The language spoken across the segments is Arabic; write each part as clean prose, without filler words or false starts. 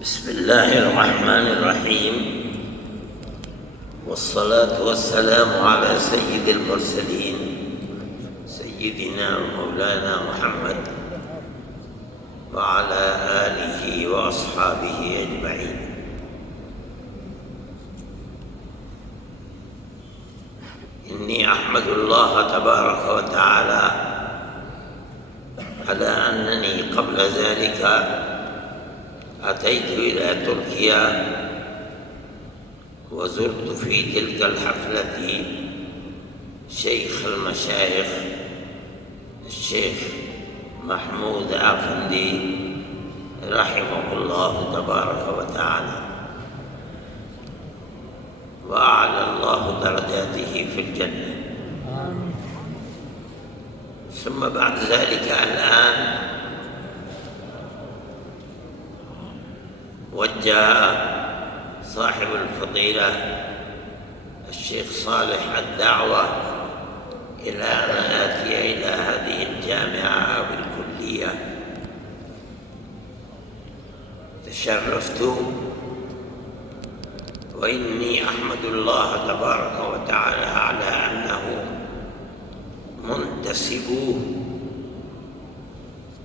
بسم الله الرحمن الرحيم، والصلاة والسلام على سيد المرسلين سيدنا ومولانا محمد وعلى آله وأصحابه أجمعين. إني أحمد الله تبارك وتعالى على أنني قبل ذلك أتيت إلى تركيا وزرت في تلك الحفلة شيخ المشايخ الشيخ محمود أفندي رحمه الله تبارك وتعالى، وأعلى الله درجاته في الجنة. ثم بعد ذلك الآن وجه صاحب الفضيلة الشيخ صالح الدعوة إلى أن آتي إلى هذه الجامعة أو الكلية. تشرفت، وإني أحمد الله تبارك وتعالى على أنه منتسبوه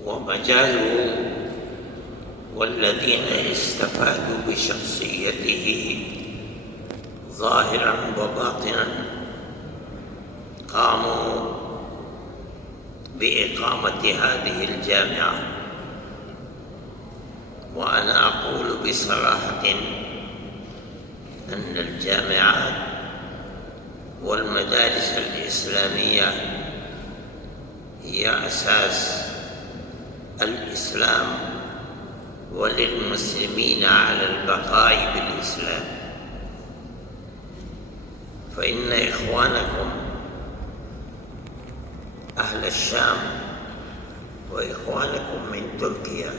ومجازه والذين استفادوا بشخصيته ظاهرا وباطنا قاموا بإقامة هذه الجامعة. وأنا أقول بصراحة أن الجامعات والمدارس الإسلامية هي أساس الإسلام، وللمسلمين على البقاء بالإسلام. فإن إخوانكم أهل الشام وإخوانكم من تركيا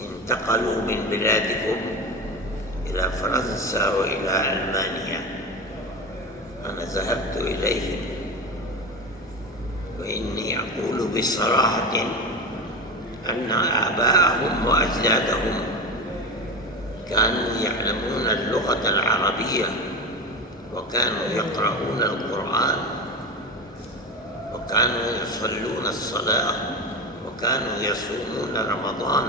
انتقلوا من بلادكم إلى فرنسا وإلى ألمانيا. أنا ذهبت إليهم، وإني أقول بصراحة أن آباءهم وأجدادهم كانوا يعلمون اللغة العربية، وكانوا يقرؤون القرآن، وكانوا يصلون الصلاة، وكانوا يصومون رمضان،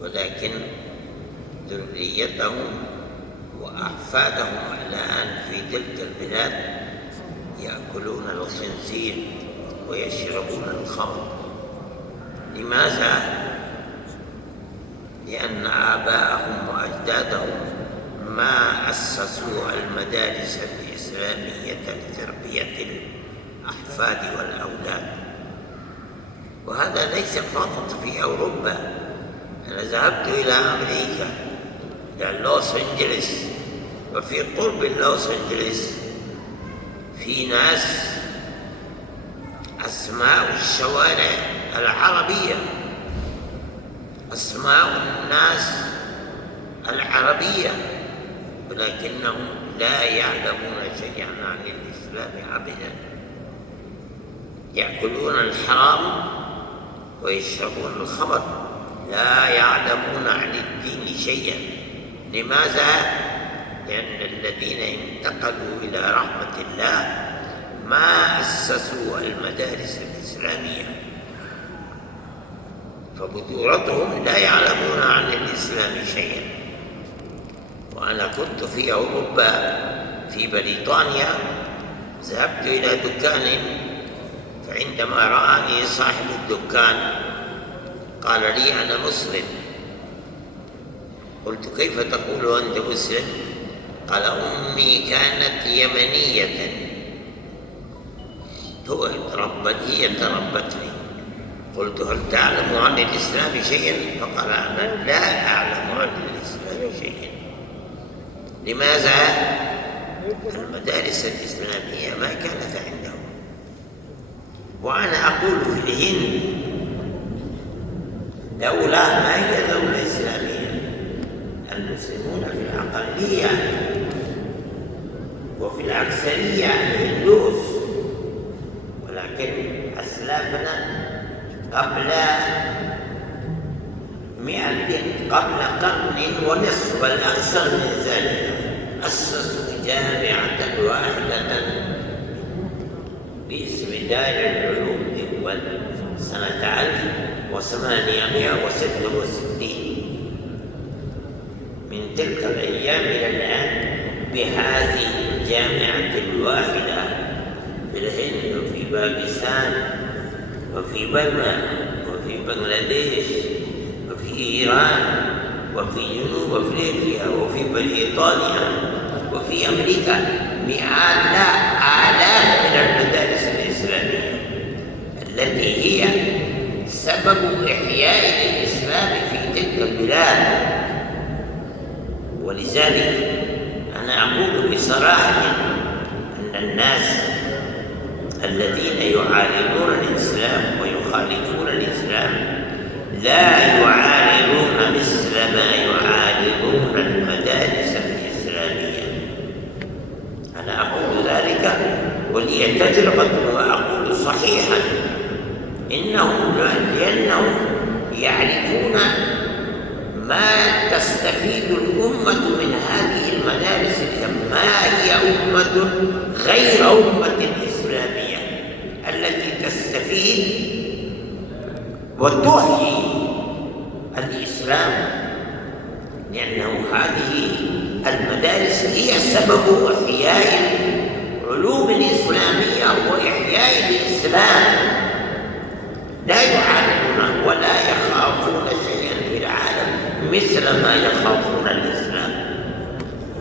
ولكن ذريتهم وأحفادهم الآن في تلك البلاد يأكلون الخنزير ويشربون الخمر. لماذا؟ لأن آباءهم وأجدادهم ما أسسوا المدارس الإسلامية لتربية الأحفاد والأولاد. وهذا ليس فقط في أوروبا. أنا ذهبت إلى أمريكا، إلى لوس أنجلس، وفي قرب لوس أنجلس في ناس أسماء الشوارع العربية، أسماء الناس العربية، ولكنهم لا يعلمون شيئا عن الإسلام أبدا. يأكلون الحرام ويشربون الخمر، لا يعلمون عن الدين شيئا. لماذا؟ لأن الذين انتقلوا إلى رحمة الله ما أسسوا المدارس الإسلامية، فبذورتهم لا يعلمون عن الإسلام شيئا. وأنا كنت في أوروبا في بريطانيا، ذهبت إلى دكان، فعندما رآني صاحب الدكان قال لي: أنا مسلم. قلت: كيف تقول أنت مسلم؟ قال: أمي كانت يمنية، هي تربتني. قلت: هل تعلم عن الإسلام شيئا؟ فقال: أنا لا أعلم عن الإسلام شيئا. لماذا؟ المدارس الإسلامية ما كانت عندهم. وأنا أقول في الهند دولة ما هي دولة إسلامية، المسلمون في الأقلية وفي الأكثرية الهندوس، ولكن أسلافنا قبل قبل قرن ونصف بل أكثر من ذلك أسسوا جامعة واحدة باسم دار العلوم دول سنة 1866. من تلك الأيام إلى الآن بهذه الجامعة الواحدة في الهند وفي باكستان وفي برما وفي بنغلاديش وفي إيران وفي جنوب أفريقيا وفي بريطانيا وفي أمريكا مئات لا آلاف من المدارس الإسلامية التي هي سبب إحياء الإسلام في تلك البلاد. ولذلك أنا أقول بصراحة أن الناس الذين يعارضون الإسلام ويخالفون الإسلام لا يعارضون مثل ما يعارضون المدارس الإسلامية. أنا أقول ذلك ولي تجربة وأقول صحيحا لأنهم يعرفون ما تستفيد الأمة من هذه المدارس، ما هي أمة غير أمة الإسلامية التي تستفيد وتحيي الإسلام، لأنه هذه المدارس هي سبب إحياء العلوم الإسلامية وإحياء الإسلام. لا يعارضون ولا يخافون شيئا في العالم مثل ما يخافون الإسلام.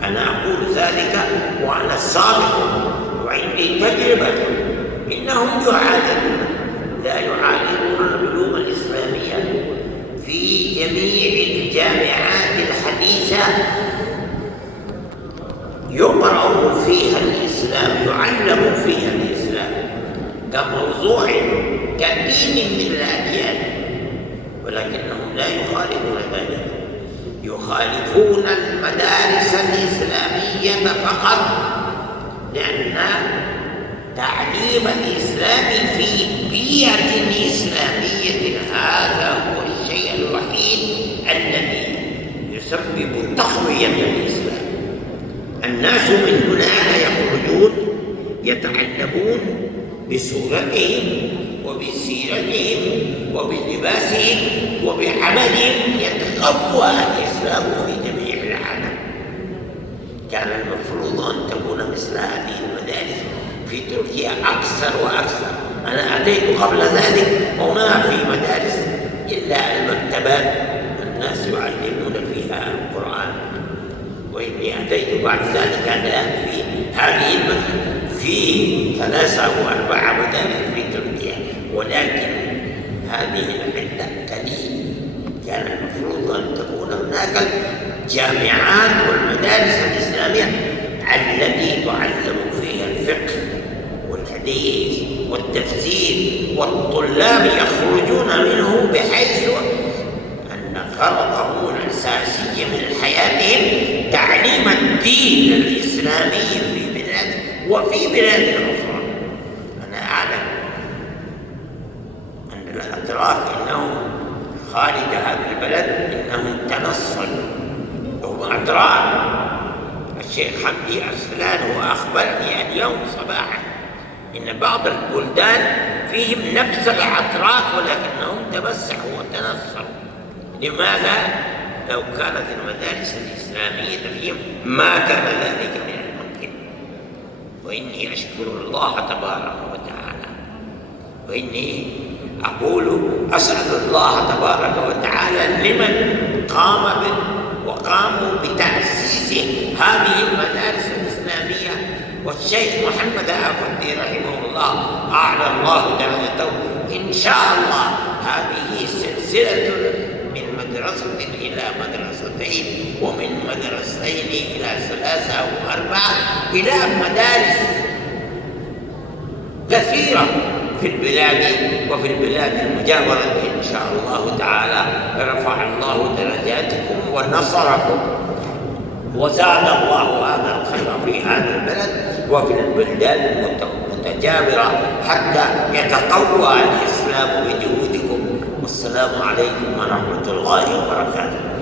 أنا أقول ذلك وأنا صادق وعندي تجربة. إنهم لا يعارضون العلوم الإسلامية في جميع الجامعات الحديثة يقرأ فيها الإسلام، يعلم فيها الإسلام كموضوع كدين من الأديان، ولكنهم لا يخالفون ذلك، يخالفون المدارس الإسلامية فقط، لأن تعليم الإسلام في بيئة إسلامية هذا هو الشيء الوحيد الذي يسبب تقوية الإسلام. الناس من هناك يخرجون يتعلمون بصورتهم وبسيرتهم وبلباسهم وبعملهم يتقوى الإسلام في جميع العالم. كان المفروض أن تكون مثل هذه المدارس في تركيا أكثر وأكثر. أنا أتيت قبل ذلك وما في مدارس إلا المكتبات الناس يعلمون فيها القرآن، وإني أتيت بعد ذلك الآن في هذه المدينة في 3 أو 4 مدارس في تركيا، ولكن هذه العدة قليل. كان المفروض أن تكون هناك الجامعات والمدارس الإسلامية التي تعلم فيها الفقه والحديث والتفسير، والطلاب يخرجون منه بحيث أن غرضهم الأساسي من حياتهم تعليم الدين الإسلامي في بلاد وفي بلاد أخرى. أنا أعلم أن الأتراك إنهم خارج هذا البلد إنهم تنصلوا، هم أتراك. الشيخ حمدي أرسلان هو أخبرني اليوم صباحا إن بعض البلدان فيهم نفس الأتراك ولكنهم تمسحوا وتنصروا. لماذا؟ لو كانت المدارس الإسلامية فيهم ما كان ذلك من الممكن. وإني أشكر الله تبارك وتعالى، وإني أقول أسأل الله تبارك وتعالى لمن وقاموا بتأسيس هذه المدارس الإسلامية، والشيخ محمد آفندي رحمه الله أعلى الله درجته. إن شاء الله هذه سلسلة من مدرسة إلى مدرستين، ومن مدرستين إلى 3 أو 4 إلى مدارس كثيرة في البلاد وفي البلاد المجاورة. إن شاء الله تعالى رفع الله درجاتكم ونصركم وزاد الله هذا الخير في هذا البلد وفي البلدان المتجاورة حتى يتقوى الإسلام بجهودكم والسلام عليكم ورحمة الله وبركاته.